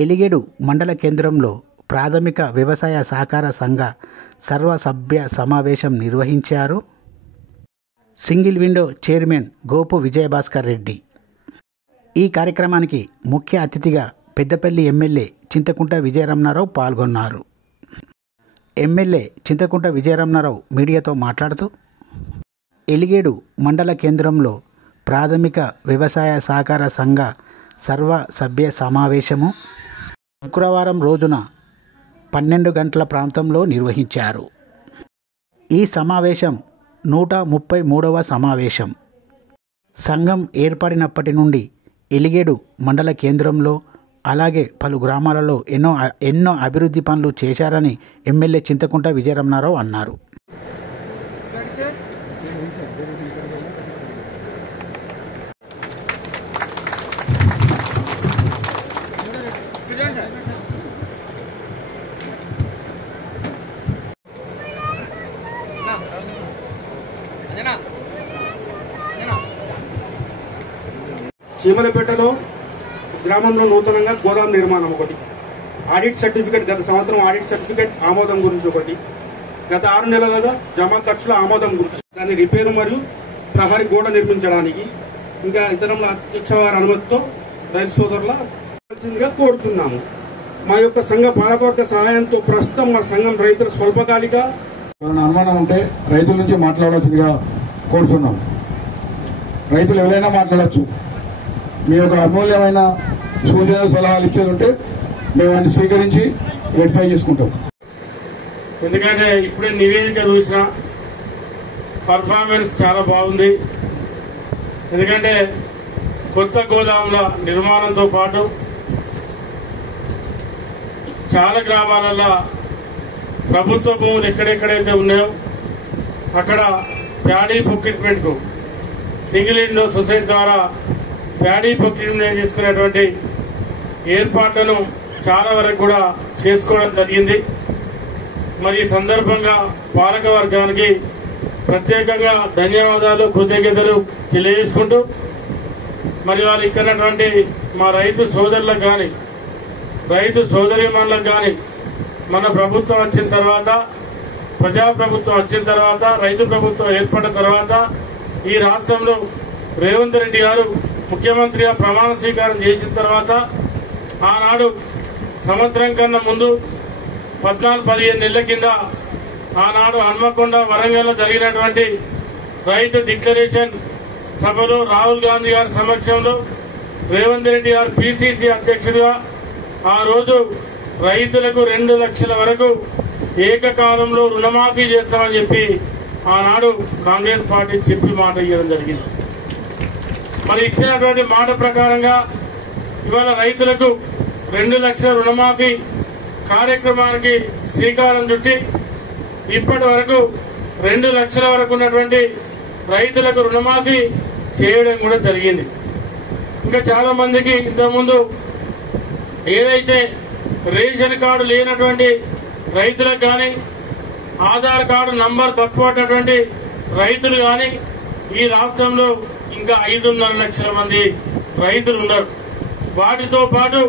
ఎలిగేడు మండల కేంద్రంలో ప్రాథమిక వ్యవసాయ సహకార సంఘ సర్వసభ్య సమావేశం నిర్వహించారు. Single window chairman Gopu Vijayabhaskar Reddy. ఈ కార్యక్రమానికి ముఖ్య అతిథిగా పెద్దపల్లి ఎమ్మెల్యే చింతకుంట విజయరమణారావు పాల్గొన్నారు. ఎమ్మెల్యే చింతకుంట విజయరమణారావు మీడియాతో మాట్లాడుతూ ఎలిగేడు మండల కేంద్రంలో ప్రాథమిక వ్యవసాయ సహకార సంఘ సర్వసభ్య సమావేశము శుక్రవారం రోజున 12 గంటల ప్రాంతంలో నిర్వహించారు. ఈ సమావేశం 133వ సమావేశం. సంఘం ఏర్పడినప్పటి నుండి ఎలిగేడు మండల కేంద్రంలో అలాగే పలు గ్రామాలలో ఎన్నో అభివృద్ధి పనులు చేశారని ఎమ్మెల్యే చింతకుంట విజయరమణారావు అన్నారు. చీమలపేటలో గ్రామంలో నూతనంగా గోదాం నిర్మాణం ఒకటి, ఆడిట్ సర్టిఫికేట్ గత సంవత్సరం ఆడిట్ సర్టిఫికేట్ ఆమోదం గురించి ఒకటి, గత 6 నెలలుగా జమా ఖర్చుల ఆమోదం గురించి, దాని రిపేరు మరియు ప్రహరీ గోడ నిర్మించడానికి ఇంకా ఇతరుల అధ్యక్ష వారి అనుమతితో రైతు సోదరుల కోరుతున్నాము. మా యొక్క సంఘ పాలకవర్గ సహాయంతో ప్రస్తుతం మా సంఘం రైతుల స్వల్పకాలిక అనుమానం ఉంటే రైతుల నుంచి మాట్లాడాల్సిందిగా కోరుతున్నాం. రైతులు ఎవరైనా మాట్లాడచ్చు. మీ యొక్క అమూల్యమైన సూచన సలహాలు ఇచ్చేది ఉంటే మేము వాటిని స్వీకరించి వెరిఫై చేసుకుంటాం. ఎందుకంటే ఇప్పుడే నివేదిక చూసిన పర్ఫార్మెన్స్ చాలా బాగుంది. ఎందుకంటే కొత్త గోదాముల నిర్మాణంతో పాటు చాలా గ్రామాలలో ప్రభుత్వ భూములు ఎక్కడెక్కడైతే ఉన్నాయో అక్కడ ప్యాడీ ప్రొక్యూర్మెంట్ కు సింగిల్ విండో సొసైటీ ద్వారా ప్యాడీ ప్రొక్యూర్మెంట్ చేసుకునేటువంటి ఏర్పాట్లను చాలా వరకు కూడా చేసుకోవడం జరిగింది. మరి ఈ సందర్భంగా పాలక వర్గానికి ప్రత్యేకంగా ధన్యవాదాలు, కృతజ్ఞతలు తెలియజేసుకుంటూ మరి వారు ఇక్కడటువంటి మా రైతు సోదరులకు కానీ రైతు సోదరీమణులకు కానీ మన ప్రభుత్వం వచ్చిన తర్వాత, ప్రజాప్రభుత్వం వచ్చిన తర్వాత, రైతు ప్రభుత్వం ఏర్పడిన తర్వాత ఈ రాష్ట్రంలో రేవంత్ రెడ్డి గారు ముఖ్యమంత్రిగా ప్రమాణ స్వీకారం చేసిన తర్వాత ఆనాడు సంవత్సరం కన్నా ముందు 14-15 నెలల కింద ఆనాడు హన్మకొండ వరంగల్లో జరిగినటువంటి రైతు డిక్లరేషన్ సభలో రాహుల్ గాంధీ గారి సమక్షంలో రేవంత్ రెడ్డి గారు పిసిసి అధ్యక్షుడిగా ఆ రోజు రైతులకు 2 లక్షల వరకు ఏకకాలంలో రుణమాఫీ చేస్తామని చెప్పి ఆనాడు కాంగ్రెస్ పార్టీ చెప్పి మాట ఇవ్వడం జరిగింది. మరి ఇచ్చినటువంటి మాట ప్రకారంగా ఇవాళ రైతులకు 2 లక్షల రుణమాఫీ కార్యక్రమానికి శ్రీకారం చుట్టి ఇప్పటి వరకు 2 లక్షల వరకు ఉన్నటువంటి రైతులకు రుణమాఫీ చేయడం కూడా జరిగింది. ఇంకా చాలా మందికి ఇంతకుముందు ఏదైతే రేషన్ కార్డు లేనటువంటి రైతులకు కానీ ఆధార్ కార్డు నంబర్ తక్కువటువంటి రైతులు కానీ ఈ రాష్ట్రంలో ఇంకా 5.5 లక్షల మంది రైతులు ఉన్నారు. వాటితో పాటు